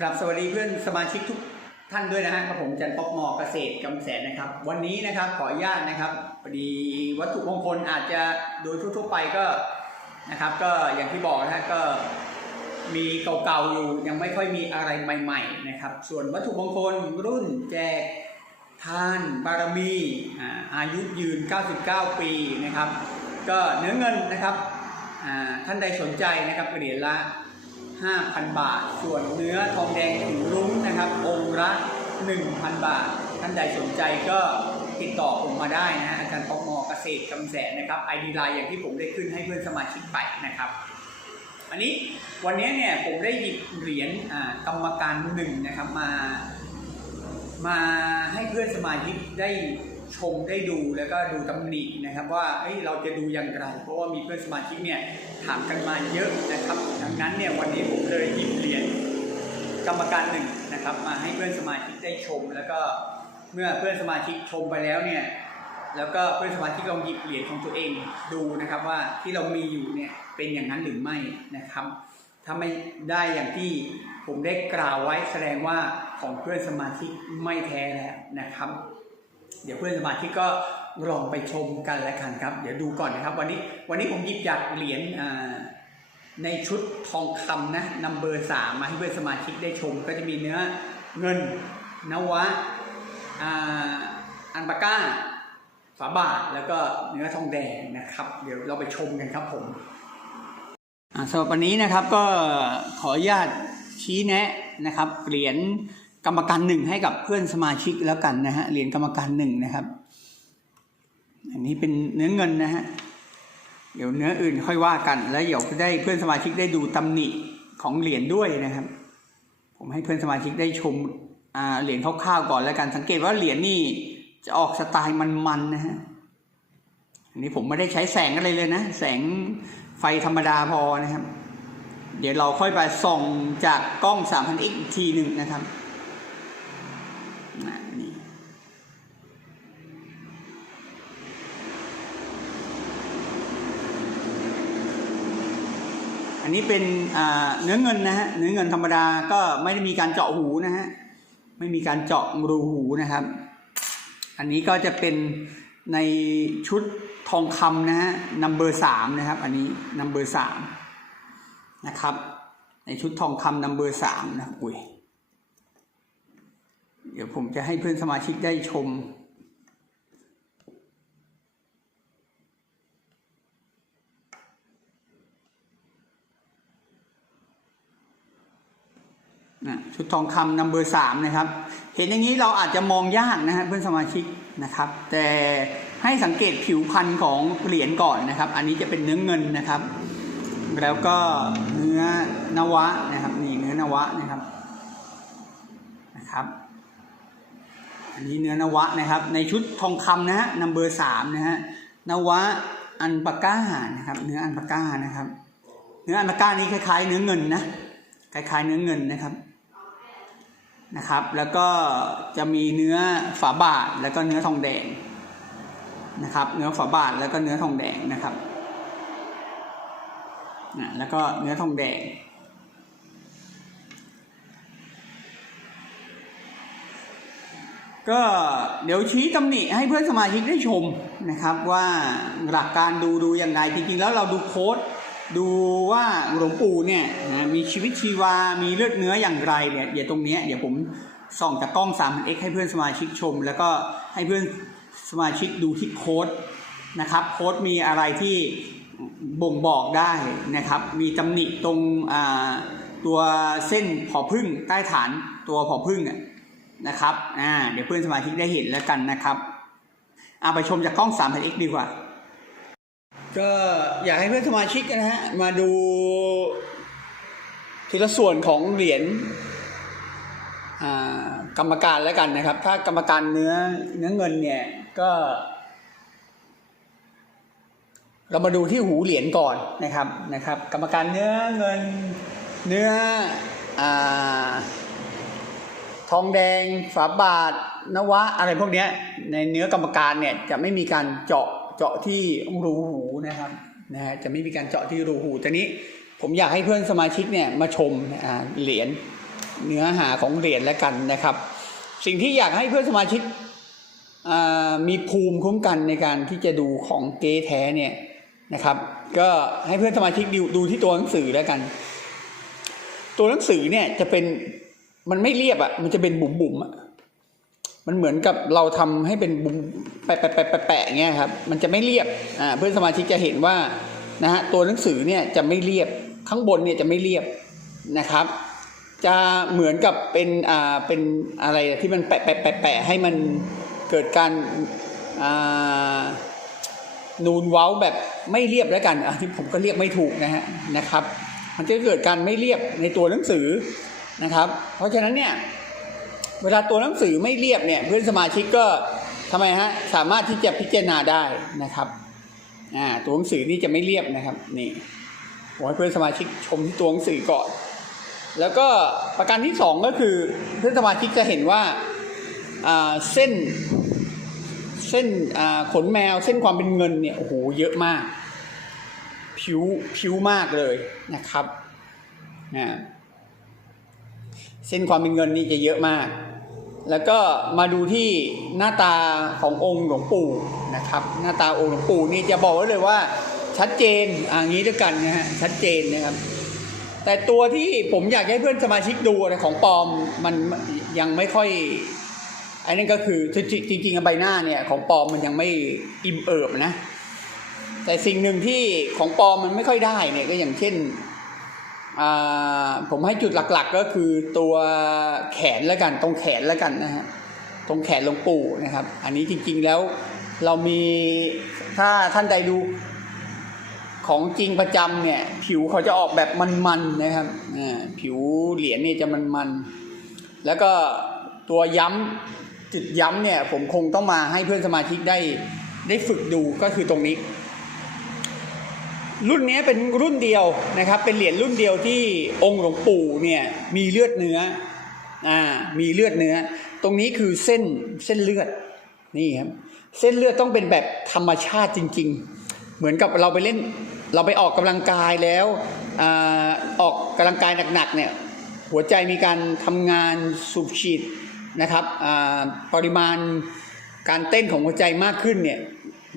ครับสวัสดีเพื่อนสมาชิกทุกท่านด้วยนะฮะกับผมจันทร์ป๊อกหมอเกษตรกำแสนนะครับ วันนี้นะครับขออนุญาตนะครับพอดีวัตถุมงคลอาจจะโดยทั่วๆไปก็นะครับ ก็อย่างที่บอกนะฮะก็มีเก่าๆอยู่ยังไม่ค่อยมีอะไรใหม่ ๆ นะครับ ส่วนวัตถุมงคลรุ่นแจกทานบารมีอายุยืน 99 ปีนะครับ ก็เนื้อเงินนะครับท่านใดสนใจนะครับเหรียญละ 5,000 บาท ส่วนเนื้อทองแดงผิวรุ้งนะครับ องค์ละ 1,000 บาท ท่านใดสนใจก็ติดต่อผมมาได้นะฮะอาจารย์ปอกมอเกษตรกำแสนนะครับไอดีไลน์อย่างที่ผมได้ขึ้นให้เพื่อนสมาชิกไปนะครับ อันนี้วันนี้เนี่ยผมได้หยิบเหรียญกรรมการหนึ่งนะครับมา มาให้เพื่อนสมาชิกได้ชมได้ดูแล้วก็ดูตำหนินะครับว่าเเราจะดูอย่างไร เพราะว่ามีเพื่อนสมาชิกเนี่ย ถามกันมาเยอะนะครับ ดังนั้นเนี่ยวันนี้ผมเลยหยิบเหรียญกรรมการหนึ่งนะครับ มาให้เพื่อนสมาชิกได้ชม แล้วก็เมื่อเพื่อนสมาชิกชมไปแล้วเนี่ยแล้วก็เพื่อนสมาชิกลองหยิบเหรียญของตัวเองดูนะครับว่าที่เรามีอยู่เนี่ยเป็นอย่างนั้นหรือไม่นะครับ ถ้าไม่ได้อย่างที่ผมได้กล่าวไว้แสดงว่าของเพื่อนสมาชิกไม่แท้แล้วนะครับ เดี๋ยวเพื่อนสมาชิกก็ ลองไปชมกันแล้วกันครับ เดี๋ยวดูก่อนนะครับ วันนี้วันนี้ผมหยิบจากเหรียญในชุดทองคำนะนัมเบอร์สามมาให้เพื่อนสมาชิกได้ชม ก็จะมีเนื้อเงินนวะอันปาก้าฝาบาทแล้วก็เนื้อทองแดงนะครับ เดี๋ยวเราไปชมกันครับผมอ่าสำหรับวันนี้นะครับก็ขออนุญาตชี้แนะนะครับเหรียญกรรมการหนึ่งให้กับเพื่อนสมาชิกแล้วกันนะฮะเหรียญกรรมการหนึ่งนะครับ อันนี้เป็นเนื้อเงินนะฮะ เดี๋ยวเนื้ออื่นค่อยว่ากัน แล้วเดี๋ยวได้เพื่อนสมาชิกได้ดูตำหนิของเหรียญด้วยนะครับ ผมให้เพื่อนสมาชิกได้ชมเหรียญคร่าวๆก่อนแล้วกัน สังเกตว่าเหรียญนี่จะออกสไตล์มันๆนะฮะอันนี้ผมไม่ได้ใช้แสงอะไรเลยนะ แสงไฟธรรมดาพอนะครับ เดี๋ยวเราค่อยไปส่องจากกล้อง 3000x อีกทีหนึ่งนะครับอะนี่ นี้เป็นเนื้อเงินนะฮะเนื้อเงินธรรมดาก็ไม่ได้มีการเจาะหูนะฮะไม่มีการเจาะรูหูนะครับ อันนี้ก็จะเป็นในชุดทองคำนะฮะนัมเบอร์สามนะครับ อันนี้นัมเบอร์สามนะครับ ในชุดทองคำนัมเบอร์สามนะอุ้ยเดี๋ยวผมจะให้เพื่อนสมาชิกได้ชม นะชุดทองคำนัมเบอร์สามนะครับ เห็นอย่างนี้เราอาจจะมองยากนะฮะเพื่อนสมาชิกนะครับ แต่ให้สังเกตผิวพันธุ์ของเหรียญก่อนนะครับ อันนี้จะเป็นเนื้อเงินนะครับ แล้วก็เนื้อนวะนะครับนี่เนื้อนวะนะครับนะครับ อันนี้เนื้อนวะนะครับ ในชุดทองคำนะฮะนัมเบอร์สามนะฮะนวะอันปาก้านะครับ เนื้ออันปาก้านะครับ เนื้ออันปาก้านี้คล้ายๆ เนื้อเงินนะคล้ายๆเนื้อเงินนะครับ นะครับ แล้วก็จะมีเนื้อฝาบาทแล้วก็เนื้อทองแดงนะครับ เนื้อฝาบาทแล้วก็เนื้อทองแดงนะครับนะแล้วก็เนื้อทองแดง ก็เดี๋ยวชี้ตำหนิให้เพื่อนสมาชิกได้ชมนะครับว่าหลักการดูดูอย่างไรจริงๆแล้วเราดูโค้ด ดูว่าหลวงปู่เนี่ยนะมีชีวิตชีวา มีเลือดเนื้ออย่างไรเนี่ยเดี๋ยวตรงนี้ยเดี๋ยวผมส่องจากกล้อง 3x ให้เพื่อนสมาชิกชม แล้วก็ให้เพื่อนสมาชิกดูที่โค้ดนะครับโค้ดมีอะไรที่บ่งบอกได้นะครับ มีตำหนิตรงตัวเส้นผอพึ่งใต้ฐานตัวผอพึ่งนะครับอ่าเดี๋ยวเพื่อนสมาชิกได้เห็นแล้วกันนะครับเอาไปชมจากกล้อง 3,000x ดีกว่า ก็อยากให้เพื่อนสมาชิกนะฮะมาดูทีละส่วนของเหรียญกรรมการแล้วกันนะครับ ถ้ากรรมการเนื้อเนื้อเงินเนี่ยก็ เรามาดูที่หูเหรียญก่อนนะครับนะครับ กรรมการเนื้อเงินเนื้ออทองแดงฝาบาทนวะอะไรพวกนี้ในเนื้อกรรมการเนี่ยจะไม่มีการเจาะ เจาะที่รูหูนะครับนะฮะจะไม่มีการเจาะที่รูหูแต่นี้ผมอยากให้เพื่อนสมาชิกเนี่ยมาชมเหรียญเนื้อหาของเหรียญแล้วกันนะครับ สิ่งที่อยากให้เพื่อนสมาชิกมีภูมิคุ้มกันในการที่จะดูของเก๊แท้เนี่ยนะครับก็ให้เพื่อนสมาชิกดูดูที่ตัวหนังสือแล้วกัน ตัวหนังสือเนี่ยจะเป็นมันไม่เรียบอะ่ะมันจะเป็นบุ๋มบุ๋มๆอะ มันเหมือนกับเราทำให้เป็นบุมแปะแปะแปะแปะแปะเงี้ยครับมันจะไม่เรียบอ่าเพื่อนสมาชิกจะเห็นว่านะฮะตัวหนังสือเนี่ยจะไม่เรียบข้างบนเนี่ยจะไม่เรียบนะครับ จะเหมือนกับเป็นอ่าเป็นอะไรที่มันแปะแปะแปะแปะให้มันเกิดการอ่านูนเว้าแบบไม่เรียบแล้วกันอะที่ผมก็เรียกไม่ถูกนะฮะนะครับ มันจะเกิดการไม่เรียบในตัวหนังสือนะครับ เพราะฉะนั้นเนี่ย เวลาตัวหนังสือไม่เรียบเนี่ยเพื่อนสมาชิกก็ทำไมฮะสามารถที่จะพิจารณาได้นะครับอ่าตัวหนังสือนี่จะไม่เรียบนะครับนี่ผมให้เพื่อนสมาชิกชมที่ตัวหนังสือก่อน แล้วก็ประการที่สองก็คือเพื่อนสมาชิกจะเห็นว่าอ่าเส้นเส้นอ่าขนแมวเส้นความเป็นเงินเนี่ยโอ้โหเยอะมาก ผิวผิวมากเลยนะครับนะเส้นความเป็นเงินนี่จะเยอะมาก แล้วก็มาดูที่หน้าตาขององค์หลวงปู่นะครับ หน้าตาองค์หลวงปู่นี่จะบอกไว้เลยว่าชัดเจนอย่างนี้ด้วยกันนะฮะชัดเจนนะครับ แต่ตัวที่ผมอยากให้เพื่อนสมาชิกดูนะของปลอมมันยังไม่ค่อยอันนั้นก็คือจริงจริงๆใบหน้าเนี่ยของปลอมมันยังไม่อิ่มเอิบนะ แต่สิ่งหนึ่งที่ของปลอมมันไม่ค่อยได้เนี่ยก็อย่างเช่น ผมให้จุดหลักๆก็คือตัวแขนแล้วกันตรงแขนแล้วกันนะฮะตรงแขนหลวงปู่นะครับ อันนี้จริงๆแล้วเรามีถ้าท่านใดดูของจริงประจำเนี่ย ผิวเขาจะออกแบบมันๆนะครับอ่าผิวเหรียญเนี่ยจะมันๆแล้วก็ตัวย้ำจุดย้ำเนี่ย ผมคงต้องมาให้เพื่อนสมาชิกได้ได้ฝึกดูก็คือตรงนี้ รุ่นนี้เป็นรุ่นเดียวนะครับ เป็นเหรียญรุ่นเดียวที่องค์หลวงปู่เนี่ยมีเลือดเนื้ออ่ามีเลือดเนื้อ ตรงนี้คือเส้นเส้นเลือดนี่ครับเส้นเลือดต้องเป็นแบบธรรมชาติจริง ๆ เหมือนกับเราไปเล่นเราไปออกกำลังกายแล้วอออกกำลังกายหนักๆเนี่ยหัวใจมีการทำงานสูบฉีดนะครับปริมาณการเต้นของหัวใจมากขึ้นเนี่ย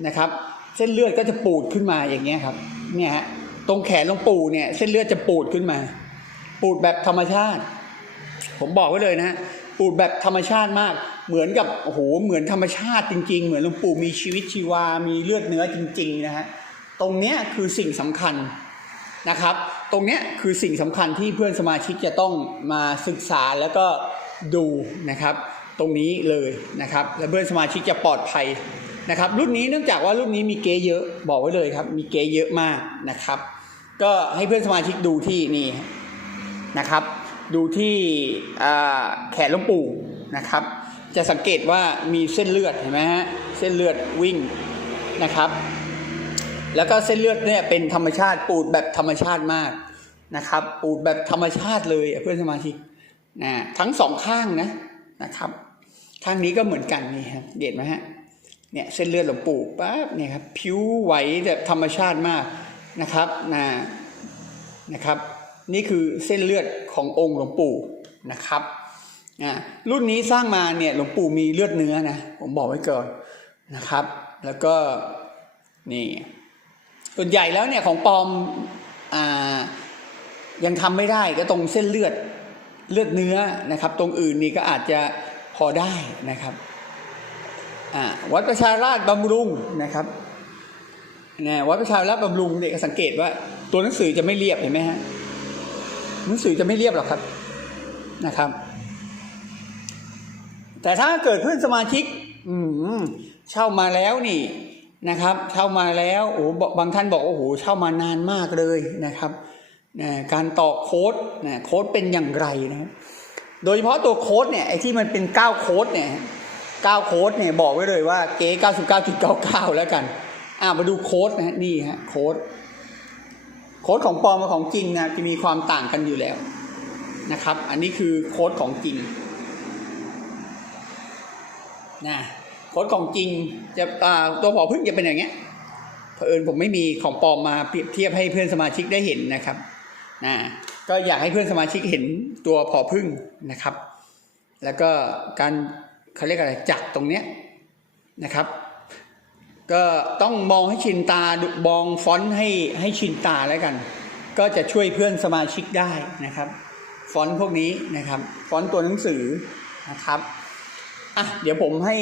นะครับ เส้นเลือดก็จะปูดขึ้นมาอย่างเงี้ยครับ เนี่ยฮะตรงแขนหลวงปู่เนี่ย เส้นเลือดจะปูดขึ้นมา ปูดแบบธรรมชาติ ผมบอกไว้เลยนะฮะปูดแบบธรรมชาติมาก เหมือนกับโอ้โหเหมือนธรรมชาติจริง ๆ เหมือนหลวงปู่มีชีวิตชีวา มีเลือดเนื้อจริง ๆ นะฮะตรงเนี้ยคือสิ่งสำคัญนะครับ ตรงเนี้ยคือสิ่งสำคัญที่เพื่อนสมาชิกจะต้องมาศึกษาแล้วก็ดูนะครับ ตรงนี้เลยนะครับ และเพื่อนสมาชิกจะปลอดภัยนะครับ รุ่นนี้เนื่องจากว่ารุ่นนี้มีเก๊เยอะบอกไว้เลยครับ มีเก๊เยอะมากนะครับ ก็ให้เพื่อนสมาชิกดูที่นี่นะครับ ดูที่แขนลวงปู่นะครับ จะสังเกตว่ามีเส้นเลือดเห็นไหมฮะเส้นเลือดวิ่งนะครับ แล้วก็เส้นเลือดเนี่ยเป็นธรรมชาติปูดแบบธรรมชาติมากนะครับ ปูดแบบธรรมชาติเลยเพื่อนสมาชิกนะทั้งสองข้างนะนะครับ ข้างนี้ก็เหมือนกันนี่ครับเด็ดไหมฮะเนี่ยเส้นเลือดหลวงปู่ปั๊บเนี่ยครับผิวไหวแบบธรรมชาติมากนะครับนะนะครับ นี่คือเส้นเลือดขององค์หลวงปู่นะครับอ่ารุ่นนี้สร้างมาเนี่ยหลวงปู่มีเลือดเนื้อนะผมบอกไว้ก่อนนะครับ แล้วก็นี่ส่วนใหญ่แล้วเนี่ยของปลอมอ่ายังทำไม่ได้ก็ตรงเส้นเลือดเลือดเนื้อนะครับ ตรงอื่นนี่ก็อาจจะ พอได้นะครับวัดประชาราชบำรุงนะครับวัดประชาราชบำรุงเนี่ยก็สังเกตว่าตัวหนังสือจะไม่เรียบเห็นไหมฮะหนังสือจะไม่เรียบหรอกครับนะครับ แต่ถ้าเกิดเพื่อนสมาชิก อืมเช่ามาแล้วนี่นะครับ เช่ามาแล้วโอ้บอกบางท่านบอกว่าโอ้โหเช่ามานานมากเลยนะครับนะการต่อโค้ดนะโค้ดเป็นอย่างไรนะครับ โดยเฉพาะตัวโค้ดเนี่ยไอ้ที่มันเป็น9โค้ดเนี่ย9โค้ดเนี่ยบอกไว้เลยว่าเก๊99.99แล้วกันอ่ามาดูโค้ดนะฮะนี่ฮะโค้ดโค้ดของปลอมกับของจริงนะจะมีความต่างกันอยู่แล้วนะครับ อันนี้คือโค้ดของจริงนะโค้ดของจริงจะอ่าตัวผอพึ่งจะเป็นอย่างเงี้ยเผอิญผมไม่มีของปลอมมาเปรียบเทียบให้เพื่อนสมาชิกได้เห็นนะครับนะก็อยากให้เพื่อนสมาชิกเห็น ตัวพอพึ่งนะครับ แล้วก็การเขาเรียกอะไรจักตรงเนี้ยนะครับ ก็ต้องมองให้ชินตาดูมองฟอนต์ให้ให้ชินตาแล้วกัน ก็จะช่วยเพื่อนสมาชิกได้นะครับ ฟอนต์พวกนี้นะครับ ฟอนต์ตัวหนังสือนะครับอะเดี๋ยวผมให้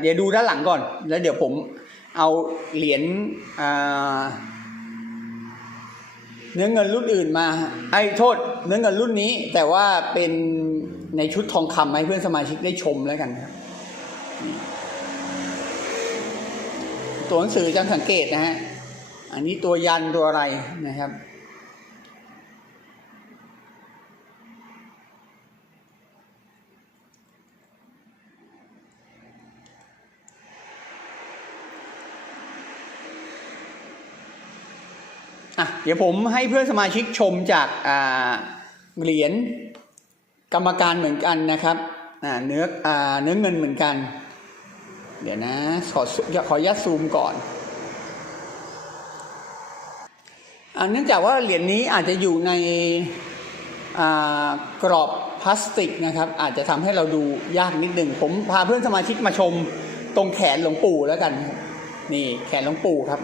เดี๋ยวดูด้านหลังก่อน แล้วเดี๋ยวผมเอาเหรียญอ่า เนื้อเงินรุ่นอื่นมาไอ้โทษเนื้อเงินรุ่นนี้ แต่ว่าเป็นในชุดทองคำให้เพื่อนสมาชิกได้ชมแล้วกันครับตัวหนังสือจำสังเกตนะฮะ อันนี้ตัวยันตัวอะไรนะครับ อะเดี๋ยวผมให้เพื่อนสมาชิกชมจากอ่าเหรียญกรรมการเหมือนกันนะครับอ่าเนื้ออ่าเนื้อเงินเหมือนกัน เดี๋ยวนะขอขออนุญาตซูมก่อนอ่าเนื่องจากว่าเหรียญนี้อาจจะอยู่ในอ่ากรอบพลาสติกนะครับ อาจจะทำให้เราดูยากนิดหนึ่ง ผมพาเพื่อนสมาชิกมาชมตรงแขนหลวงปู่แล้วกัน นี่แขนหลวงปู่ครับ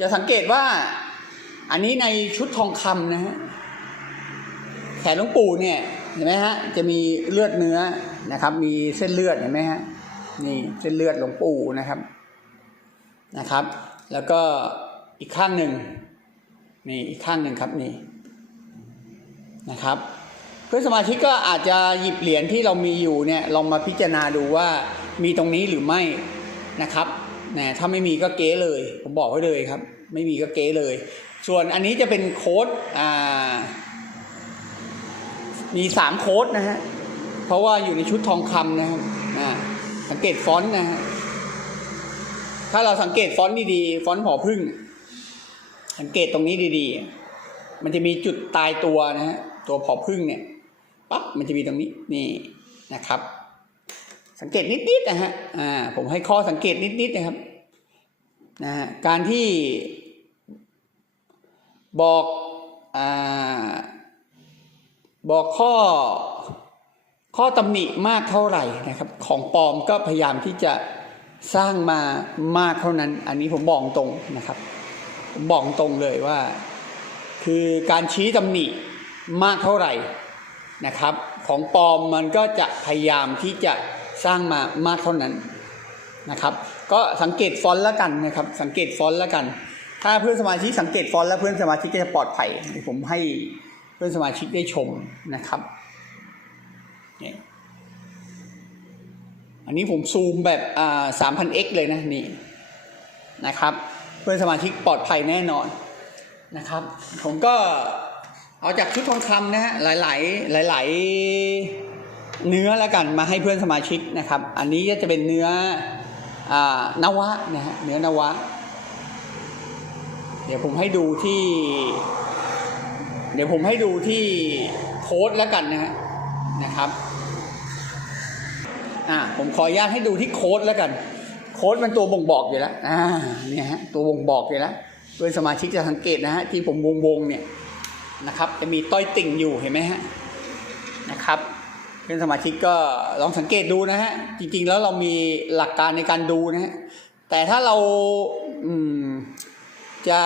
จะสังเกตว่าอันนี้ในชุดทองคำนะฮะแขนหลวงปู่เนี่ยเห็นไหมฮะจะมีเลือดเนื้อนะครับ มีเส้นเลือดเห็นไหมฮะนี่เส้นเลือดหลวงปู่นะครับนะครับ แล้วก็อีกข้างหนึ่งนี่อีกข้างหนึ่งครับนี่นะครับ เพื่อนสมาชิกก็อาจจะหยิบเหรียญที่เรามีอยู่เนี่ยลองมาพิจารณาดูว่ามีตรงนี้หรือไม่นะครับ นะถ้าไม่มีก็เก๊เลย ผมบอกไว้เลยครับ ไม่มีก็เก๊เลย ส่วนอันนี้จะเป็นโค้ดอ่ามีสามโค้ดนะฮะ เพราะว่าอยู่ในชุดทองคำนะครับอ่าสังเกตฟอนต์นะฮะถ้าเราสังเกตฟอนต์ดีๆ ฟอนต์หอพึ่ง สังเกตตรงนี้ดีๆ มันจะมีจุดตายตัวนะฮะ ตัวผอพึ่งเนี่ย ปั๊บ มันจะมีตรงนี้ นี่นะครับ สังเกตนิดๆนะฮะอ่าผมให้ข้อสังเกตนิดๆนะครับนะฮะการที่บอกอ่าบอกข้อข้อตำหนิมากเท่าไหร่นะครับ ของปลอมก็พยายามที่จะสร้างมามากเท่านั้น อันนี้ผมบอกตรงนะครับผมบอกตรงเลยว่า คือการชี้ตำหนิมากเท่าไหร่นะครับ ของปลอมมันก็จะพยายามที่จะ สร้างมามากเท่านั้นนะครับ ก็สังเกตฟอนต์แล้วกันนะครับ สังเกตฟอนต์แล้วกัน ถ้าเพื่อนสมาชิกสังเกตฟอนต์แล้วเพื่อนสมาชิกก็จะปลอดภัยผมให้เพื่อนสมาชิกได้ชมนะครับนี่อันนี้ผมซูมแบบอ่า 3,000x เลยนะนี่นะครับ เพื่อนสมาชิกปลอดภัยแน่นอนนะครับ ผมก็เอาจากชุดทองคำนะฮะหลาย ๆ หลาย ๆ เนื้อแล้วกันมาให้เพื่อนสมาชิกนะครับ อันนี้ก็จะเป็นเนื้ออนวะนะฮะเนื้อนวะ เดี๋ยวผมให้ดูที่ เดี๋ยวผมให้ดูที่โค้ดแล้วกันนะฮะนะครับอ่าผมขออนุญาตให้ดูที่โค้ดแล้วกัน โค้ดมันตัวบ่งบอกอยู่แล้วอ่าเนี่ยฮะตัวบ่งบอกอยู่แล้วโดยสมาชิกจะสังเกตนะฮะที่ผมวงวงๆเนี่ยนะครับ จะมีต้อยติ่งอยู่เห็นไหมฮะนะครับ เพื่อนสมาชิกก็ลองสังเกตดูนะฮะ จริง ๆ แล้วเรามีหลักการในการดูนะฮะ แต่ถ้าเราอืมจะ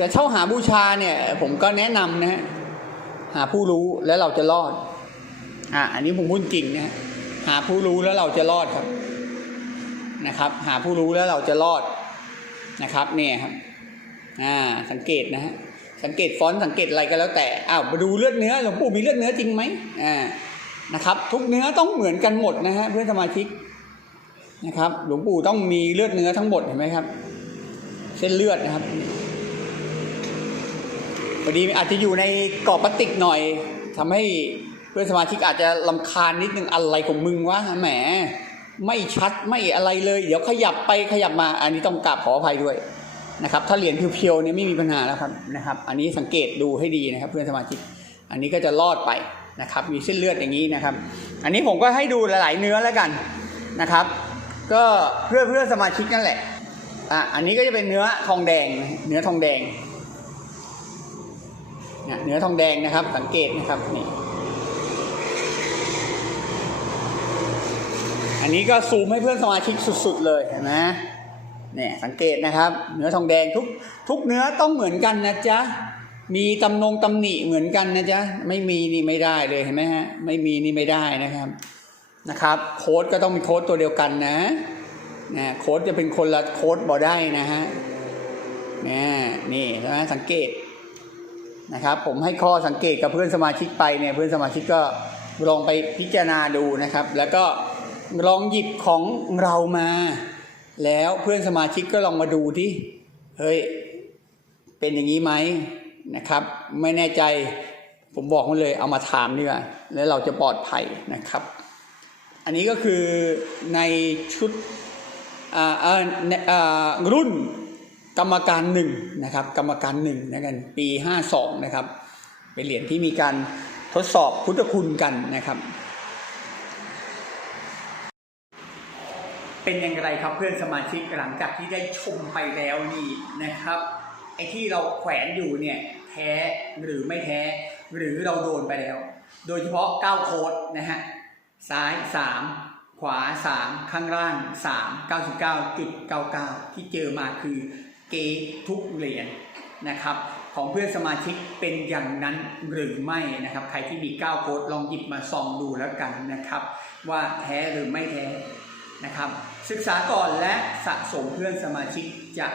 จะเช่าหาบูชาเนี่ย ผมก็แนะนำนะฮะ หาผู้รู้แล้วเราจะรอด อ่าอันนี้ผมพูดจริงนะฮะหาผู้รู้แล้วเราจะรอดครับ นะครับ หาผู้รู้แล้วเราจะรอดนะครับ เนี่ยครับ อ่า สังเกตนะฮะ สังเกตฟอนต์สังเกตอะไรก็แล้วแต่อ้าวมาดูเลือดเนื้อหลวงปู่มีเลือดเนื้อจริงไหมอ่านะครับ ทุกเนื้อต้องเหมือนกันหมดนะฮะเพื่อนสมาชิกนะครับ หลวงปู่ต้องมีเลือดเนื้อทั้งหมดเห็นไหมครับ เส้นเลือดนะครับพอดีอาจจะอยู่ในกรอบพลาสติกหน่อยทำให้เพื่อนสมาชิกอาจจะลำคาญนิดนึงอะไรของมึงวะแหม ไม่ชัดไม่อะไรเลย เดี๋ยวขยับไปขยับมา อันนี้ต้องกราบขออภัยด้วย นะครับถ้าเหรียญเพียวๆเนี่ยไม่มีปัญหาแล้วครับนะครับ อันนี้สังเกตดูให้ดีนะครับ เพื่อนสมาชิก อันนี้ก็จะรอดไปนะครับ มีเส้นเลือดอย่างนี้นะครับ อันนี้ผมก็ให้ดูหลายๆเนื้อแล้วกันนะครับ ก็เพื่อเพื่อสมาชิกนั่นแหละอะอันนี้ก็จะเป็นเนื้อทองแดง เนื้อทองแดงนะเนื้อทองแดงนะครับ สังเกตนะครับนี่อันนี้ก็ซูมให้เพื่อนสมาชิกสุด ๆ เลยนไหม เนี่ยสังเกตนะครับ เนื้อทองแดงทุกทุกเนื้อต้องเหมือนกันนะจ๊ะมีตำนงตำหนิเหมือนกันนะจ๊ะไม่มีนี่ไม่ได้เลยเห็นไหมฮะไม่มีนี่ไม่ได้นะครับนะครับ โค้ดก็ต้องมีโค้ดตัวเดียวกันนะนะโค้ดจะเป็นคนละโค้ดบอได้นะฮะนี่นี่ใช่ไหมสังเกตนะครับ ผมให้ข้อสังเกตกับเพื่อนสมาชิกไปเนี่ยเพื่อนสมาชิกก็ลองไปพิจารณาดูนะครับ แล้วก็ลองหยิบของเรามา แล้วเพื่อนสมาชิกก็ลองมาดูที่เฮ้ยเป็นอย่างนี้ไหมนะครับ ไม่แน่ใจผมบอกมันเลยเอามาถามดีกว่าแล้วเราจะปลอดภัยนะครับ อันนี้ก็คือในชุดรุ่นกรรมการหนึ่งนะครับ กรรมการหนึ่งนะกันปี 52 นะครับ เป็นเหรียญที่มีการทดสอบพุทธคุณกันนะครับ เป็นอย่างไรครับเพื่อนสมาชิกหลังจากที่ได้ชมไปแล้วนี่นะครับไอ้ที่เราแขวนอยู่เนี่ยแท้หรือไม่แท้ หรือเราโดนไปแล้ว โดยเฉพาะ9โค้ดนะฮะซ้าย 3 ขวา 3 ข้างล่าง 3 99.99 ที่เจอมาคือเกทุกเหรียญนะครับของเพื่อนสมาชิกเป็นอย่างนั้นหรือไม่นะครับ ใครที่มี 9 โค้ดลองหยิบมาส่องดูแล้วกันนะครับ ว่าแท้หรือไม่แท้นะครับ ศึกษาก่อนและสะสมเพื่อนสมาชิกจะ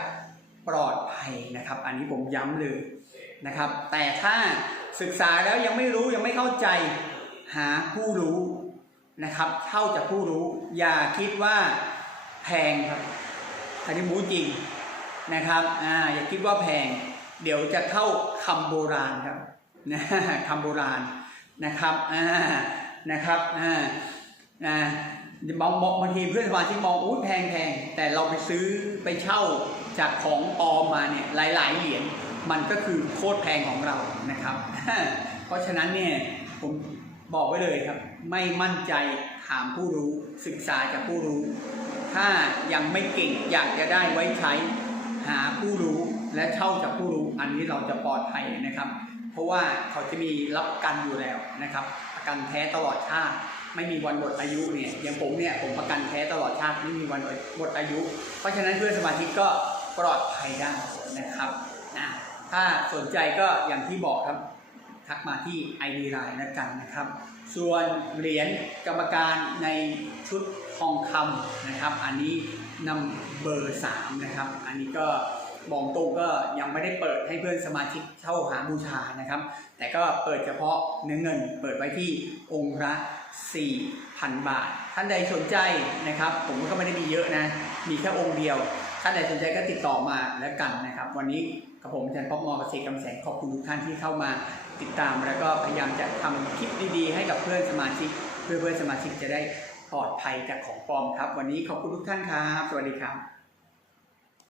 ปลอดภัยนะครับ อันนี้ผมย้ำเลยนะครับ แต่ถ้าศึกษาแล้วยังไม่รู้ยังไม่เข้าใจหาผู้รู้นะครับเข้าจากผู้รู้ อย่าคิดว่าแพงครับอันนี้มูจริงนะครับอ่าอย่าคิดว่าแพง เดี๋ยวจะเข้าคำโบราณครับนะคำโบราณนะครับอ่านะครับอ่าอ่า มองมองบางทีเพื่อนสมาชิกมองอุ้ยแพงแพงแต่เราไปซื้อไปเช่าจากของปลอมมาเนี่ยหลาย ๆ เหรียญมันก็คือโคตรแพงของเรานะครับ เพราะฉะนั้นเนี่ยผมบอกไว้เลยครับ ไม่มั่นใจถามผู้รู้ศึกษาจากผู้รู้ ถ้ายังไม่เก่งอยากจะได้ไว้ใช้หาผู้รู้และเช่าจากผู้รู้อันนี้เราจะปลอดภัยนะครับ เพราะว่าเขาจะมีรับกันอยู่แล้วนะครับประกันแท้ตลอดชาติ ไม่มีวันหมดอายุเนี่ยอย่างผมเนี่ยผมประกันแท้ตลอดชาติไม่มีวันหมดอายุ เพราะฉะนั้นเพื่อนสมาชิกก็ปลอดภัยได้นะครับอะถ้าสนใจก็อย่างที่บอกครับ ทักมาที่ ID Line แล้วกันนะครับ ส่วนเหรียญกรรมการในชุดทองคำนะครับ อันนี้นำเบอร์3นะครับ อันนี้ก็บอกตรงก็ยังไม่ได้เปิดให้เพื่อนสมาชิกเช่าหาบูชานะครับ แต่ก็เปิดเฉพาะเนื้อเงิน เปิดไว้ที่องค์ละ 4,000 บาท ท่านใดสนใจนะครับ ผมก็ไม่ได้มีเยอะนะ มีแค่องค์เดียว ท่านใดสนใจก็ติดต่อมาแล้วกันนะครับ วันนี้กับผมอาจารย์ป๊อกมอเกษตรกำแสงขอบคุณทุกท่านที่เข้ามาติดตาม แล้วก็พยายามจะทำคลิปดีๆ ให้กับเพื่อนสมาชิก เพื่อเพื่อนสมาชิกจะได้ปลอดภัยจากของปลอมครับ วันนี้ขอบคุณทุกท่านครับ สวัสดีครับ